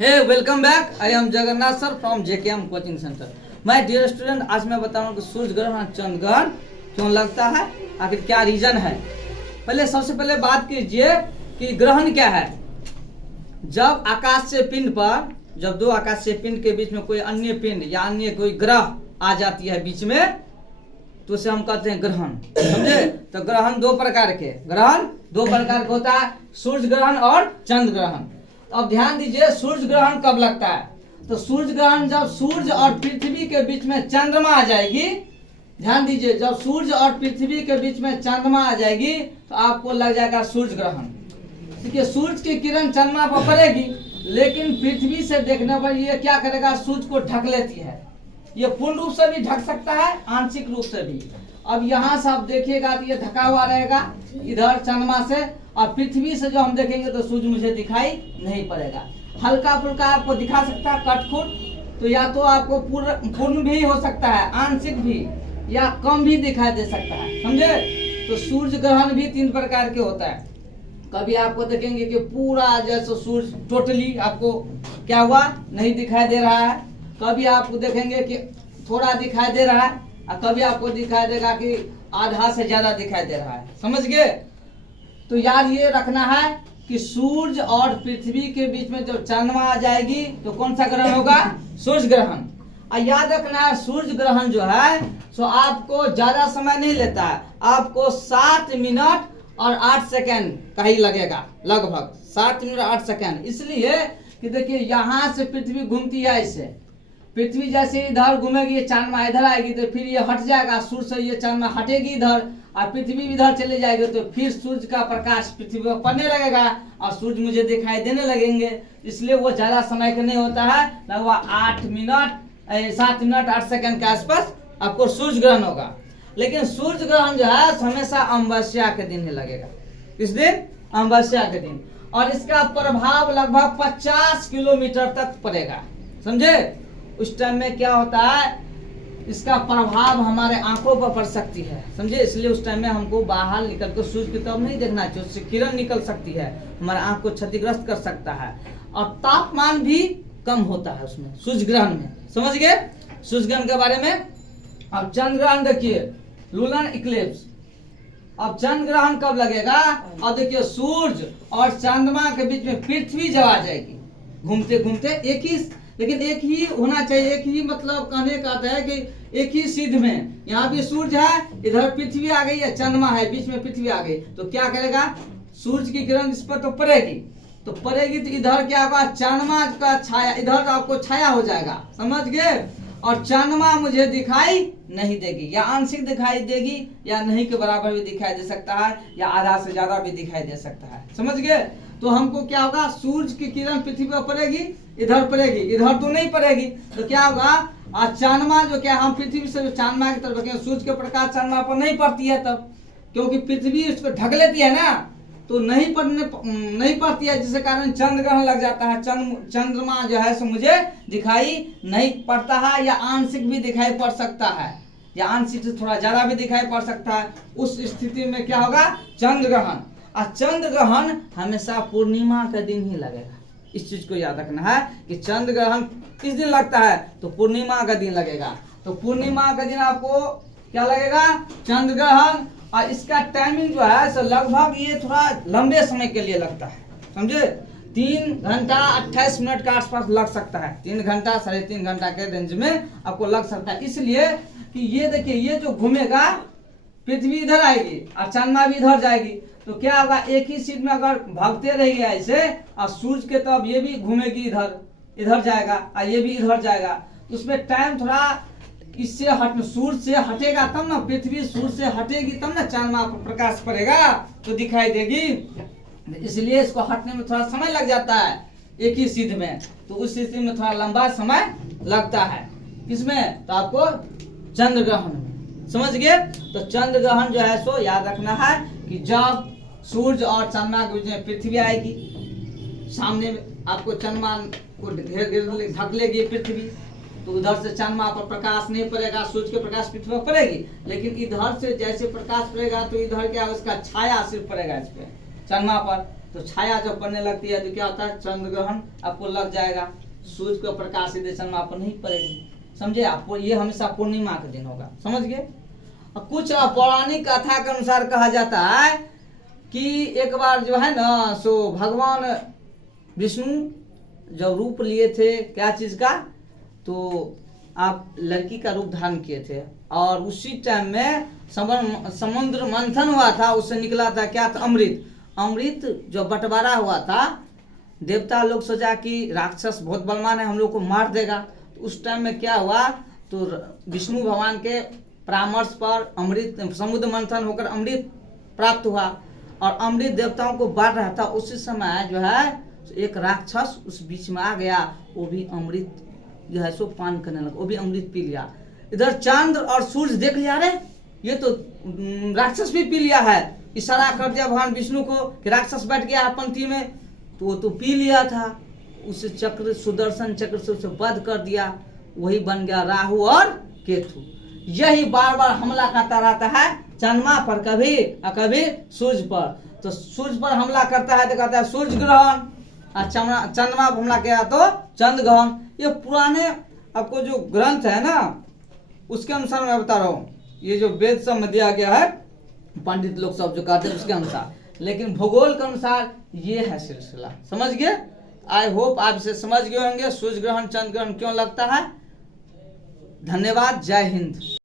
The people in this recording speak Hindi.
Hey welcome back. I am Jagannath sir from JKM coaching centre. My dear student, आज मैं बताऊंगा कि सूर्य ग्रहण और चंद्र ग्रहण क्यों लगता है, आखिर क्या रीजन है। सबसे पहले बात कीजिए कि ग्रहण क्या है। जब आकाशीय पिंड पर, जब दो आकाशीय पिंड के बीच में कोई अन्य पिंड या अन्य कोई ग्रह आ जाती है बीच में, तो उसे हम कहते हैं ग्रहण। समझे? तो ग्रहण दो प्रकार के होता है, सूर्य ग्रहण और चंद्र ग्रहण। अब ध्यान दीजिए, सूर्य ग्रहण कब लगता है। तो सूर्य ग्रहण जब सूर्य और पृथ्वी के बीच में चंद्रमा आ जाएगी। ध्यान दीजिए, जब सूर्य और पृथ्वी के बीच में चंद्रमा आ जाएगी तो आपको लग जाएगा सूर्य ग्रहण। देखिए, सूर्य की किरण चंद्रमा पर पड़ेगी, लेकिन पृथ्वी से देखने पर ये क्या करेगा, सूर्य को ढक लेती है। ये पूर्ण रूप से भी ढक सकता है, आंशिक रूप से भी। अब यहाँ से आप देखिएगा तो ये ढका हुआ रहेगा इधर चंद्रमा से, और पृथ्वी से जो हम देखेंगे तो सूर्य मुझे दिखाई नहीं पड़ेगा। हल्का फुल्का आपको दिखा सकता है कटखुट, तो या तो आपको पूर्ण भी हो सकता है, आंशिक भी, या कम भी दिखाई दे सकता है। समझे? तो सूर्य ग्रहण भी तीन प्रकार के होता है। कभी आपको देखेंगे कि पूरा जैसे सूर्य टोटली आपको क्या हुआ, नहीं दिखाई दे रहा है। कभी आपको देखेंगे कि थोड़ा दिखाई दे रहा है, और कभी आपको दिखाई देगा कि आधा से ज्यादा दिखाई दे रहा है। समझ गए? तो याद ये रखना है कि सूर्य और पृथ्वी के बीच में जब चंद्रमा आ जाएगी तो कौन सा ग्रहण होगा, सूर्य ग्रहण। और याद रखना है, सूर्य ग्रहण जो है सो आपको ज्यादा समय नहीं लेता है, आपको 7 मिनट और 8 सेकेंड का ही लगेगा, लगभग 7 मिनट 8 सेकेंड। इसलिए कि देखिए, यहाँ से पृथ्वी घूमती है, ऐसे पृथ्वी जैसे इधर घूमेगी, ये चंद्रमा इधर आएगी तो फिर ये हट जाएगा, सूर्य से ये चंद्रमा हटेगी इधर, और पृथ्वी इधर चले जाएगी तो फिर सूर्य का प्रकाश पृथ्वी पर पड़ने लगेगा और सूर्य मुझे दिखाई देने लगेंगे। इसलिए वो ज्यादा समय का नहीं होता है, लगभग 7 मिनट 8 सेकंड के आसपास आपको सूर्य ग्रहण होगा। लेकिन सूर्य ग्रहण जो है हमेशा अमावस्या के दिन ही लगेगा। किस दिन? अमावस्या के दिन। और इसका प्रभाव लगभग 50 किलोमीटर तक पड़ेगा। समझे? उस टाइम में क्या होता है, इसका प्रभाव हमारे आंखों पर पड़ सकती है। समझे? इसलिए उस टाइम में हमको बाहर निकल कर सूर्य की तरफ नहीं देखना चाहिए, उससे किरण निकल सकती है, हमारे आंख को क्षतिग्रस्त कर सकता है, और तापमान भी कम होता है उसमें, सूर्य ग्रहण में। समझ गए सूर्य ग्रहण के बारे में? अब चंद्र ग्रहण देखिए, लूनर इक्लिप्स। अब चंद्र ग्रहण कब लगेगा? और देखिए, सूर्य और चंद्रमा के बीच में पृथ्वी जब आ जाएगी घूमते घूमते, लेकिन एक ही होना चाहिए, एक ही मतलब कहने का है कि एक ही सिद्ध में। यहाँ भी सूर्य है, इधर पृथ्वी आ गई है, चंद्रमा है, बीच में पृथ्वी आ गई, तो क्या करेगा, सूर्य की किरण इस पर तो पड़ेगी, तो इधर क्या होगा, चंद्रमा का छाया, इधर आपको छाया हो जाएगा। समझ गए? और चंद्रमा मुझे दिखाई नहीं देगी, या आंशिक दिखाई देगी, या नहीं के बराबर भी दिखाई दे सकता है, या आधा से ज्यादा भी दिखाई दे सकता है। समझ गए? तो हमको क्या होगा, सूर्य की किरण पृथ्वी पर पड़ेगी, इधर पड़ेगी, इधर तो नहीं पड़ेगी, तो क्या होगा, आज चंद्रमा जो क्या, हम पृथ्वी से चंद्रमा की तरफ देखें, सूर्य के प्रकाश चंद्रमा पर नहीं पड़ती है तब, क्योंकि पृथ्वी उसको ढक लेती है ना, तो नहीं पड़ती है, जिसके कारण चंद्र ग्रहण लग जाता है। चंद्रमा जो है सो मुझे दिखाई नहीं पड़ता है, या आंशिक भी दिखाई पड़ सकता है, या आंशिक से थोड़ा ज्यादा भी दिखाई पड़ सकता है। उस स्थिति में क्या होगा, चंद्र ग्रहण। और चंद्र ग्रहण हमेशा पूर्णिमा के दिन ही लगेगा। इस चीज को याद रखना है कि चंद्र ग्रहण किस दिन लगता है, तो पूर्णिमा का दिन लगेगा। तो पूर्णिमा का दिन आपको क्या लगेगा, चंद्र ग्रहण। और इसका टाइमिंग जो है सो लगभग ये थोड़ा लंबे समय के लिए लगता है। समझे? 3 घंटा 28 मिनट के आसपास लग सकता है, 3 घंटा 3.5 घंटा के रेंज में आपको लग सकता है। इसलिए कि ये देखिए, ये जो घूमेगा, पृथ्वी इधर आएगी और चंद्रमा भी इधर जाएगी, तो क्या होगा, एक ही सीट में अगर भागते रहेंगे ऐसे, और सूर्य के तब ये भी घूमेगी, इधर जाएगा, और ये भी इधर जाएगा, तो उसमें टाइम थोड़ा इससे सूर्य से हटेगा तब ना, पृथ्वी सूर्य से हटेगी तब ना चंद्रमा पर प्रकाश पड़ेगा तो दिखाई देगी। इसलिए इसको हटने में थोड़ा समय लग जाता है एक ही सिद्ध में, तो उस स्थिति में थोड़ा लंबा समय लगता है। किसमें? तो आपको चंद्र ग्रहण में। समझ गए? तो चंद्र ग्रहण जो है सो याद रखना है कि जब सूर्य और चंद्रमा के बीच में पृथ्वी आएगी, सामने आपको चंद्रमा को ढक लेगी पृथ्वी, तो उधर से चंद्रमा पर प्रकाश नहीं पड़ेगा, सूर्य के प्रकाश पृथ्वी पर पड़ेगी, लेकिन इधर से जैसे प्रकाश पड़ेगा तो इधर क्या उसका छाया सिर्फ पड़ेगा इस पे, चंद्रमा पर। तो छाया जब पड़ने लगती है तो क्या होता है, चंद्र ग्रहण आपको लग जाएगा, सूर्य को प्रकाश दिशा में आपको नहीं पड़ेगी, समझे। आपको ये हमेशा पूर्णिमा के दिन होगा, समझ गए। कुछ पौराणिक कथा के अनुसार कहा जाता है कि एक बार जो है ना सो भगवान विष्णु जब रूप लिए थे क्या चीज का, तो आप लड़की का रूप धारण किए थे, और उसी टाइम में समुद्र मंथन हुआ था, उससे निकला था क्या था, अमृत। अमृत जो बंटवारा हुआ था, देवता लोग सोचा कि राक्षस बहुत बलवान है, हम लोग को मार देगा। तो उस टाइम में क्या हुआ, तो विष्णु भगवान के परामर्श पर अमृत समुद्र मंथन होकर अमृत प्राप्त हुआ, और अमृत देवताओं को बांट रहा था। उसी समय जो है एक राक्षस उस बीच में आ गया, वो भी अमृत जो है सो पान करने लगा, वो भी अमृत पी लिया। इधर चंद्र और सूर्य देख लिया, रे ये तो राक्षस भी पी लिया है, इशारा कर दिया भगवान विष्णु को कि राक्षस बैठ गया है पंक्ति में, तो वो तो पी लिया था। उस चक्र सुदर्शन चक्र से उसे वध कर दिया, वही बन गया राहु और केतु। यही बार बार हमला करता रहता है चंद्रमा पर, कभी और कभी सूर्य पर। तो सूर्य पर हमला करता है तो कहता है सूर्य ग्रहण, और चंद्रमा पर हमला किया तो चंद्र ग्रहण। ये पुराने आपको जो ग्रंथ है ना उसके अनुसार मैं बता रहा हूँ, ये जो वेद सब में दिया गया है पंडित लोग सब जो कहते हैं उसके अनुसार, लेकिन भूगोल के अनुसार ये है सिलसिला, समझ गए। आई होप आप इसे समझ गए होंगे सूर्य ग्रहण चंद्र ग्रहण क्यों लगता है। धन्यवाद, जय हिंद।